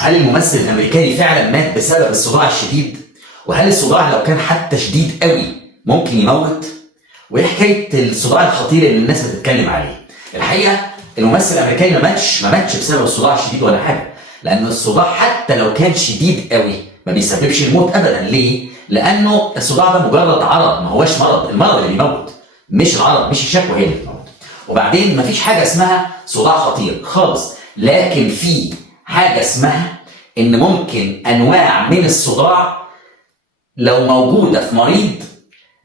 هل الممثل الامريكاني فعلا مات بسبب الصداع الشديد؟ وهل الصداع لو كان حتى شديد قوي ممكن يموت؟ وايه حكايه الصداع الخطير اللي الناس بتتكلم عليه؟ الحقيقه الممثل الامريكاني ما ماتش بسبب الصداع الشديد ولا حاجه، لان الصداع حتى لو كان شديد قوي ما بيسببش الموت ابدا. ليه؟ لانه الصداع ده مجرد عرض، ما هوش مرض. المرض اللي بيموت مش العرض، مش الشكوى هي اللي بتموت. وبعدين مفيش حاجه اسمها صداع خطير خالص، لكن في حاجه اسمها ان ممكن انواع من الصداع لو موجوده في مريض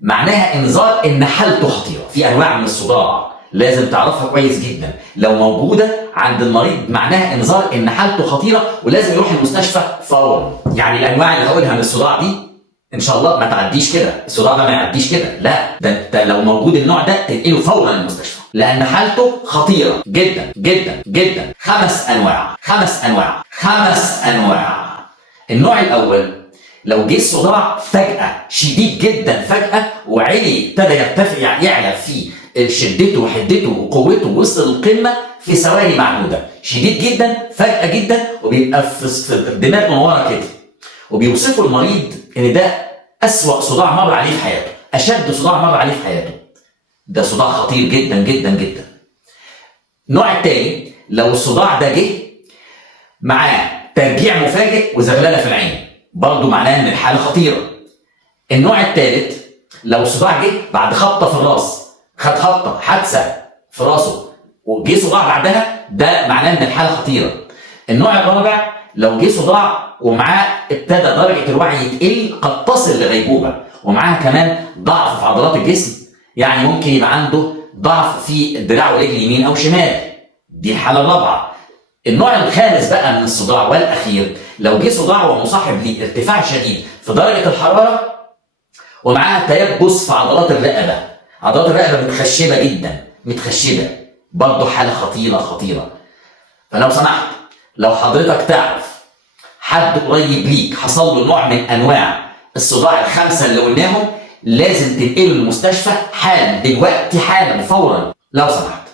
معناها انذار ان حالته خطيره. في انواع من الصداع لازم تعرفها كويس جدا، لو موجوده عند المريض معناها انذار ان حالته خطيره ولازم يروح المستشفى فورا. يعني الانواع اللي هقولها من الصداع دي ان شاء الله ما تعديش كده، الصداع ده ما يعديش كده، لا ده انت لو موجود النوع ده تنقله فورا للمستشفى لان حالته خطيره جدا جدا جدا. 5 انواع. النوع الاول لو جه الصداع فجأة شديد جدا فجأة وعلي ابتدى يرتفع يعلى في شدته وحدته وقوته وصل القمة في ثواني معدودة، شديد جدا فجأة جدا وبيبقى في الدماغ من ورا كده، وبيوصفوا المريض ان ده أسوأ صداع مر عليه في حياته، أشد صداع مر عليه في حياته. ده صداع خطير جدا جدا جدا. النوع الثاني لو الصداع ده جه معاه ترجيع مفاجئ وزغلله في العين، برضه معناه ان الحاله خطيره. النوع الثالث لو الصداع جه بعد خبطه في الراس، خد خبطه حادثه في راسه وجه صداع بعدها، ده معناه ان الحاله خطيره. النوع الرابع لو جه صداع ومعاه ابتدى درجه الوعي يتقل قد تصل لغيبوبه، ومعاها كمان ضعف في عضلات الجسم، يعني ممكن يبقى عنده ضعف في الدراع والرجل اليمين او شمال، دي الحاله الرابعه. النوع الخامس بقى من الصداع والاخير لو جه صداع ومصاحب لارتفاع شديد في درجه الحراره ومعاها تيبس في عضلات الرقبه، عضلات الرقبه متخشبه جدا متخشبه، برضه حاله خطيره. فلو سمحت لو حضرتك تعرف حد قريب ليك حصل له نوع من انواع الصداع ال5 اللي قلناهم لازم تنقله المستشفى حالا دلوقتي حالا فورا لو سمحت.